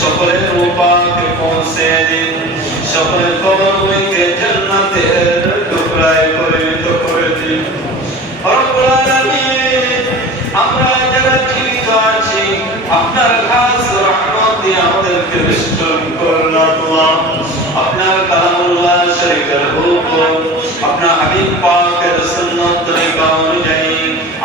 সকলের উপাকে পৌঁছে দিন, সকলের কবরকে জান্নাতের টুকরায় পরিণত করে দিন। রব্বুল আলামিন, আমরা যারা জীবিত আছি আপনার খাস রহমত দিয়ে আমাদেরকে বেষ্টন করুন আল্লাহ। আপনার কালামুল্লাহ শরীফের হুকুম, আপনার হাবিব পাকের সুন্নাত তরিকা অনুযায়ী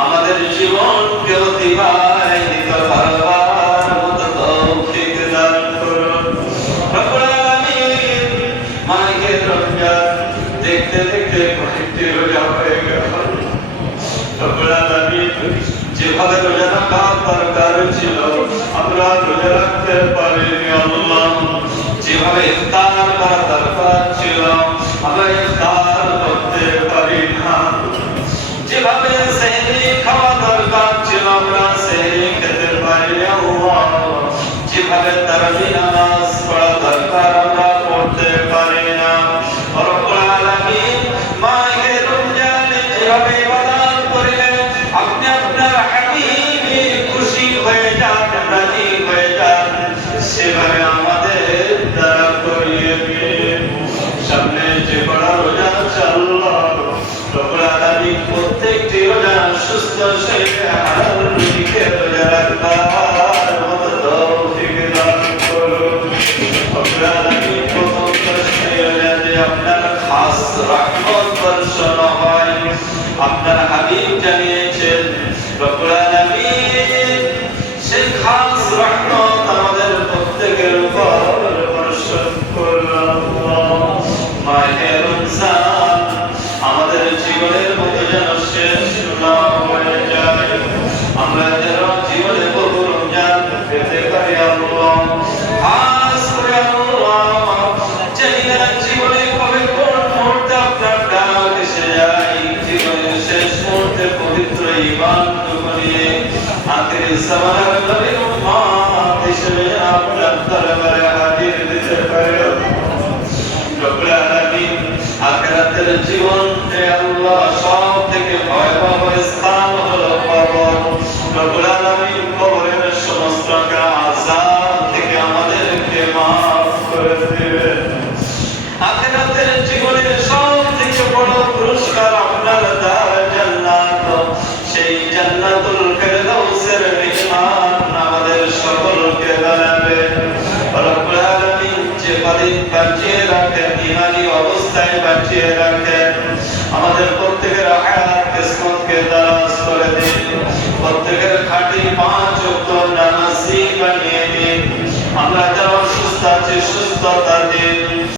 আমাদের জীবনকে অতিবাহিত করবার মতো তৌফিক দান করুন। রব্বুল আলামিন, মাহে রমজান দেখতে দেখতে কয়েকটি রোজা হয়ে গেল। রব্বুল আলামিন, যেভাবে রোজা রাখার দরকার ছিল আমরা রোজা রাখতে পারিনি আল্লাহ। যেভাবে ইফতার করা দরকার ছিল আমরা ইফতার করতে পারি না। যেভাবে সেহরি খাওয়া দরকার ছিল আমরা সেহরি খেতে পারি না আল্লাহ, যেভাবে তারাবি নামাজ পড়া দরকার আমরা পড়তে পারি না। রব্বুল আলামিন মাহে রমজানে যেভাবে ইবাদত করিলেন আপনি আপনার হাবিবে খুশি হয়ে যান, রাজি হয়ে যান, সেভাবে আমাদের দ্বারা করিয়ে দিন। সামনে যে বড় রোজা আছে আল্লাহ রব্বুল আলামিন প্রত্যেকটি রোজা সুস্থ শরীরে হালাল রিজিকে রোজা রাখবার মতো তৌফিক দান করুন। রব্বুল আলামিন প্রথম সেই রোজাতে আপনার খাস রহমত বর্ষণ হয়, আপনার হাবিব জানিয়েছেন রব্বুল আলামিন সেই খাস রহমত আমাদের প্রত্যেকের উপর বর্ষণ করুন। মাহে রমজান আমাদের জীবনের মধ্যে যেন শেষ না হয়ে যায়, আমরা যেন জীবনে বহু রমজান পেতে পারি আল্লাহ। খাস করে আল্লাহ জানি না জীবনে কবে কোন মুহূর্তে আপনার ডাক এসে যায়, জীবনের শেষ মুহূর্তে পবিত্র ঈমান নিয়ে আখির জামানার নবীর উম্মত হিসেবে আপনার দরবারে হাজির দিতে পারি রব্বুল আলামিন। আখিরাতের জীবন হে আল্লাহ সব থেকে ভয়াবহ স্থান হলো কবর। রব্বুল আলামিন কবরের সমস্ত আযাব থেকে আমাদেরকে মাফ করে দিবেন। আখিরাতের জীবনের সব থেকে বড় পুরস্কার আপনার দার জান্নাত, সেই জান্নাতুল ফেরদাউসের মেহমান আমাদের সকলকে বানাবেন। রব্বুল আলামিন যে কদিন বাঁচিয়ে রাখেন, ঈমানী অবস্থায় বাঁচিয়ে রাখেন, আমাদের প্রত্যেকের হায়াত কিসমতকে দারাজ করে দিন, প্রত্যেকের খাঁটি 5 ওয়াক্ত নামাজি বানিয়ে দিন। আমরা যারা সুস্থ আছি সুস্থতা দিন।